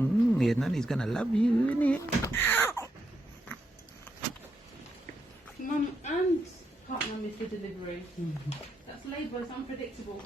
Your nanny's gonna love you, innit? Mum and partner missed the delivery. That's labour, it's unpredictable.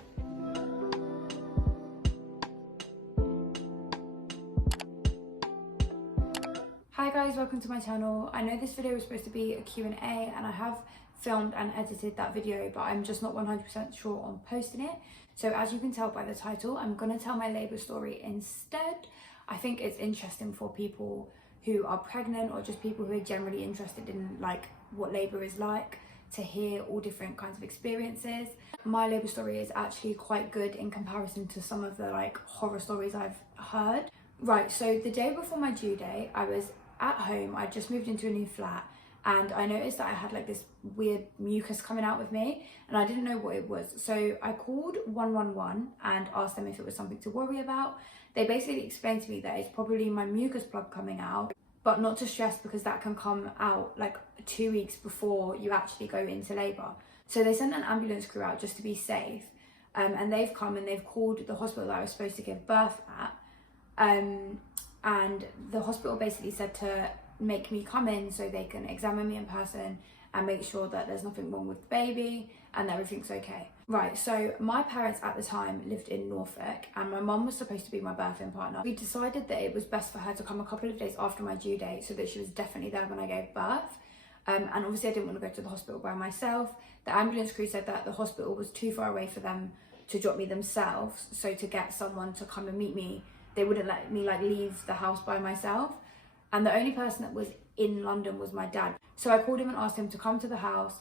Hi guys, welcome to my channel. I know this video was supposed to be a Q&A and I have filmed and edited that video, but I'm just not 100% sure on posting it. So as you can tell by the title, I'm going to tell my labour story instead. I think it's interesting for people who are pregnant or just people who are generally interested in like what labour is like to hear all different kinds of experiences. My labour story is actually quite good in comparison to some of the like horror stories I've heard. Right, so the day before my due date, I was at home. I just moved into a new flat and I noticed that I had like this weird mucus coming out with me and I didn't know what it was. So I called 111 and asked them if it was something to worry about. They basically explained to me that it's probably my mucus plug coming out, but not to stress because that can come out like 2 weeks before you actually go into labour. So they sent an ambulance crew out just to be safe, and they've come and they've called the hospital that I was supposed to give birth at. And the hospital basically said to make me come in so they can examine me in person and make sure that there's nothing wrong with the baby and everything's okay. Right, so my parents at the time lived in Norfolk and my mum was supposed to be my birthing partner. We decided that it was best for her to come a couple of days after my due date so that she was definitely there when I gave birth. And obviously I didn't want to go to the hospital by myself. The ambulance crew said that the hospital was too far away for them to drop me themselves, so to get someone to come and meet me, they wouldn't let me like leave the house by myself. And the only person that was in London was my dad. So I called him and asked him to come to the house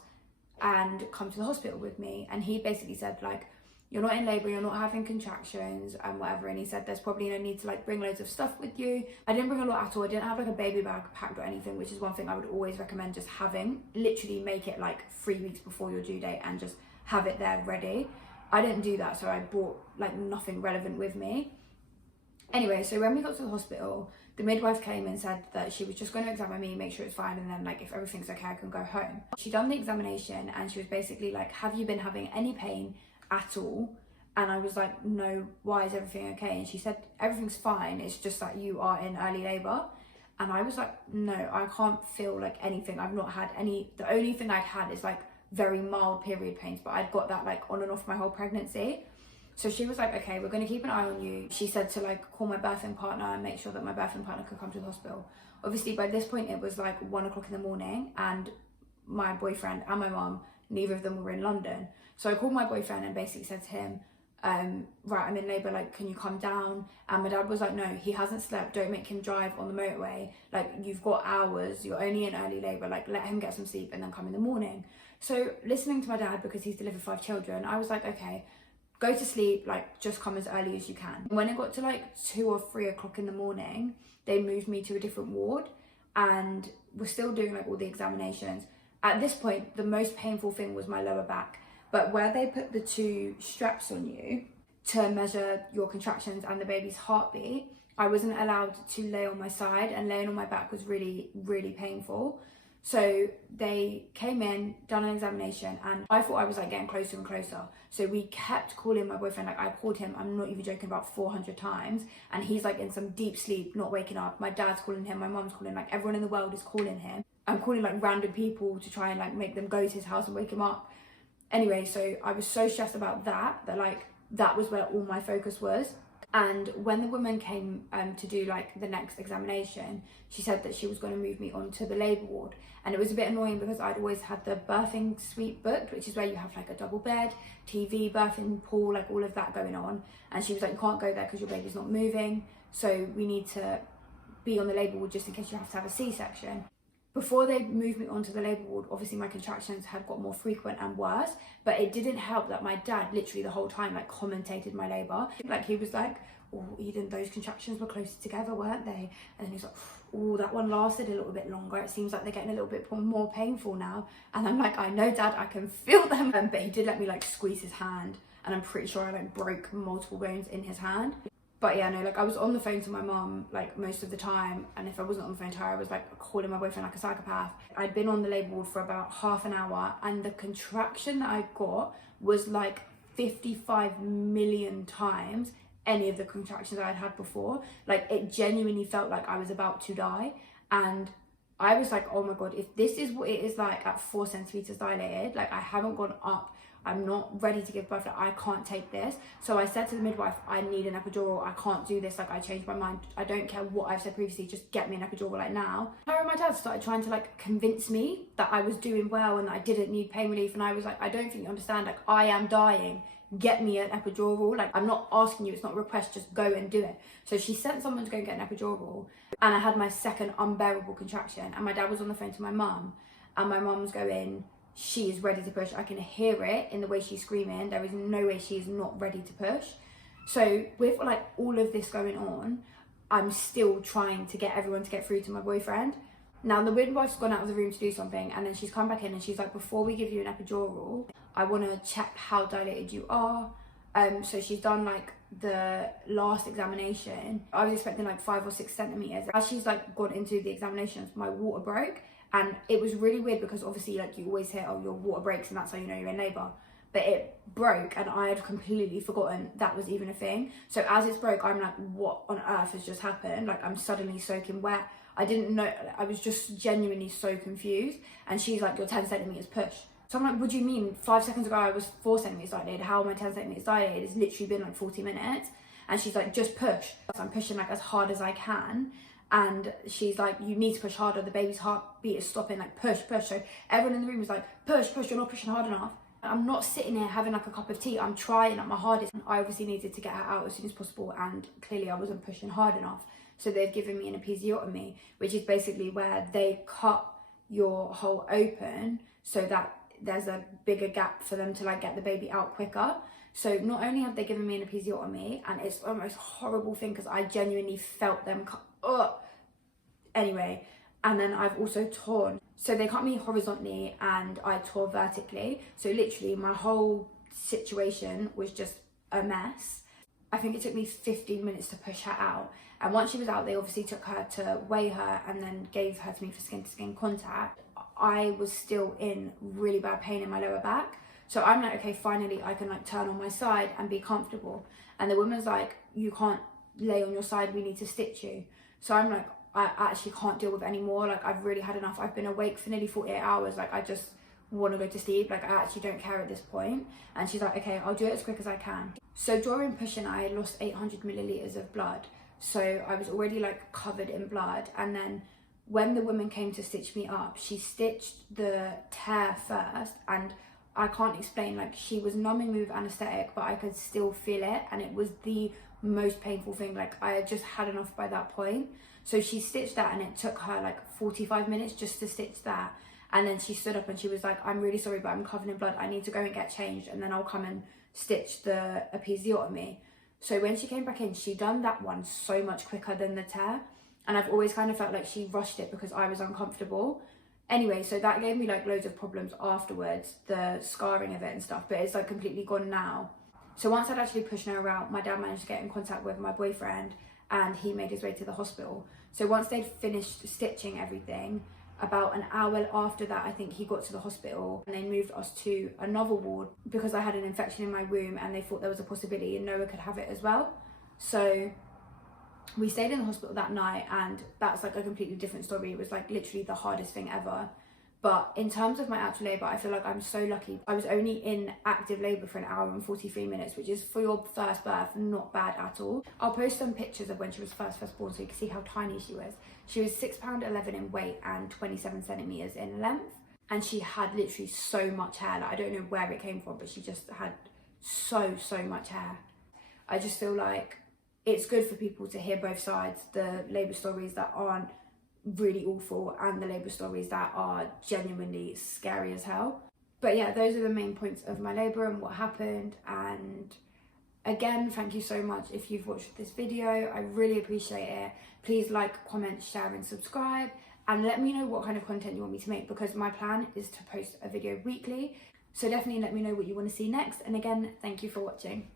and come to the hospital with me. And he basically said like, you're not in labour, you're not having contractions and whatever. And he said there's probably no need to like bring loads of stuff with you. I didn't bring a lot at all. I didn't have like a baby bag packed or anything, which is one thing I would always recommend just having. Literally make it like 3 weeks before your due date and just have it there ready. I didn't do that, so I brought like nothing relevant with me. Anyway, so when we got to the hospital, the midwife came and said that she was just going to examine me, make sure it's fine, and then like if everything's okay, I can go home. She done the examination and she was basically like, have you been having any pain at all? And I was like, no, why is everything okay? And she said, everything's fine, it's just that you are in early labour. And I was like, no, I can't feel like anything. I've not had any, the only thing I'd had is like very mild period pains, but I'd got that like on and off my whole pregnancy. So she was like, okay, we're going to keep an eye on you. She said to like call my birthing partner and make sure that my birthing partner could come to the hospital. Obviously by this point it was like 1 o'clock in the morning and my boyfriend and my mum, neither of them were in London. So I called my boyfriend and basically said to him, right, I'm in labour, like can you come down? And my dad was like, no, he hasn't slept, don't make him drive on the motorway, like you've got hours, you're only in early labour, like let him get some sleep and then come in the morning. So listening to my dad, because he's delivered 5 children, I was like, okay, go to sleep, like just come as early as you can. When it got to like 2 or 3 o'clock in the morning, they moved me to a different ward and we're still doing like all the examinations. At this point, the most painful thing was my lower back, but where they put the 2 straps on you to measure your contractions and the baby's heartbeat, I wasn't allowed to lay on my side, and laying on my back was really, really painful. So they came in, done an examination, and I thought I was like getting closer and closer. So we kept calling my boyfriend, like I called him, I'm not even joking, about 400 times. And he's like in some deep sleep, not waking up. My dad's calling him, my mum's calling, like everyone in the world is calling him. I'm calling like random people to try and like make them go to his house and wake him up. Anyway, so I was so stressed about that, like that was where all my focus was. And when the woman came to do like the next examination, she said that she was going to move me onto the labour ward. And it was a bit annoying because I'd always had the birthing suite booked, which is where you have like a double bed, TV, birthing pool, like all of that going on. And she was like, you can't go there because your baby's not moving. So we need to be on the labour ward just in case you have to have a C-section. Before they moved me onto the labour ward, obviously my contractions had got more frequent and worse, but it didn't help that my dad literally the whole time like commentated my labour. Like he was like, oh Eden, those contractions were closer together, weren't they? And then he's like, oh, that one lasted a little bit longer, it seems like they're getting a little bit more painful now. And I'm like, I know Dad, I can feel them. But he did let me like squeeze his hand, and I'm pretty sure I like broke multiple bones in his hand. But yeah, no, like I was on the phone to my mum like most of the time, and if I wasn't on the phone to her, I was like calling my boyfriend like a psychopath. I'd been on the labour ward for about half an hour, and the contraction that I got was like 55 million times any of the contractions I had had before. Like, it genuinely felt like I was about to die. And I was like, oh my God, if this is what it is like at 4 centimeters dilated, like I haven't gone up, I'm not ready to give birth, like I can't take this. So I said to the midwife, I need an epidural, I can't do this, like I changed my mind, I don't care what I've said previously, just get me an epidural like now. Her and my dad started trying to like convince me that I was doing well and that I didn't need pain relief, and I was like, I don't think you understand, like I am dying, get me an epidural, like I'm not asking you, it's not a request, just go and do it. So she sent someone to go and get an epidural, and I had my second unbearable contraction, and my dad was on the phone to my mum, and my mum was going, she is ready to push, I can hear it in the way she's screaming, there is no way she is not ready to push. So with like all of this going on, I'm still trying to get everyone to get through to my boyfriend. Now the midwife's gone out of the room to do something, and then she's come back in and she's like, before we give you an epidural, I want to check how dilated you are. So she's done like the last examination. I was expecting like 5 or 6 centimeters. As she's like gone into the examinations, my water broke, and it was really weird because obviously like you always hear, oh, your water breaks and that's how you know you're in labour. But it broke and I had completely forgotten that was even a thing. So as it's broke, I'm like, what on earth has just happened? Like I'm suddenly soaking wet. I didn't know, I was just genuinely so confused. And she's like, you're 10 centimeters push. So I'm like, what do you mean? 5 seconds ago I was 4 centimeters dilated. How am I 10 centimeters dilated? It's literally been like 40 minutes. And she's like, just push. So I'm pushing like as hard as I can. And she's like, you need to push harder. The baby's heartbeat is stopping, like push, push. So everyone in the room was like, push, push, you're not pushing hard enough. I'm not sitting here having like a cup of tea. I'm trying at my hardest. And I obviously needed to get her out as soon as possible. And clearly I wasn't pushing hard enough. So they've given me an episiotomy, which is basically where they cut your hole open so that there's a bigger gap for them to like get the baby out quicker. So not only have they given me an episiotomy, and it's the most horrible thing because I genuinely felt them cut. Anyway, and then I've also torn. So they cut me horizontally and I tore vertically. So literally my whole situation was just a mess. I think it took me 15 minutes to push her out. And once she was out, they obviously took her to weigh her and then gave her to me for skin to skin contact. I was still in really bad pain in my lower back. So I'm like, okay, finally I can like turn on my side and be comfortable. And the woman's like, you can't lay on your side, we need to stitch you. So I'm like, I actually can't deal with any more. Like I've really had enough. I've been awake for nearly 48 hours. Like I just want to go to sleep. Like I actually don't care at this point. And she's like, okay, I'll do it as quick as I can. So during pushing, I lost 800 milliliters of blood. So I was already like covered in blood. And then when the woman came to stitch me up, she stitched the tear first, and I can't explain, like she was numbing me with anesthetic, but I could still feel it, and it was the most painful thing. Like I had just had enough by that point. So she stitched that, and it took her like 45 minutes just to stitch that. And then she stood up and she was like, I'm really sorry, but I'm covered in blood, I need to go and get changed, and then I'll come and stitch the episiotomy. So when she came back in, she done that one so much quicker than the tear, and I've always kind of felt like she rushed it because I was uncomfortable. Anyway, so that gave me like loads of problems afterwards, the scarring of it and stuff, but it's like completely gone now. So once I'd actually pushed her out, my dad managed to get in contact with my boyfriend and he made his way to the hospital. So once they'd finished stitching everything, about an hour after that, I think he got to the hospital, and they moved us to another ward because I had an infection in my womb and they thought there was a possibility and Noah could have it as well. So we stayed in the hospital that night, and that's like a completely different story. It was like literally the hardest thing ever. But in terms of my actual labour, I feel like I'm so lucky. I was only in active labour for an hour and 43 minutes, which is for your first birth not bad at all. I'll post some pictures of when she was first born so you can see how tiny she was. She was £6.11 in weight and 27 centimetres in length. And she had literally so much hair. Like, I don't know where it came from, but she just had so much hair. I just feel like it's good for people to hear both sides, the labour stories that aren't really awful and the labour stories that are genuinely scary as hell. But yeah, those are the main points of my labour and what happened. And again, thank you so much if you've watched this video. I really appreciate it. Please like, comment, share and subscribe, and let me know what kind of content you want me to make, because my plan is to post a video weekly. So definitely let me know what you want to see next. And again, thank you for watching.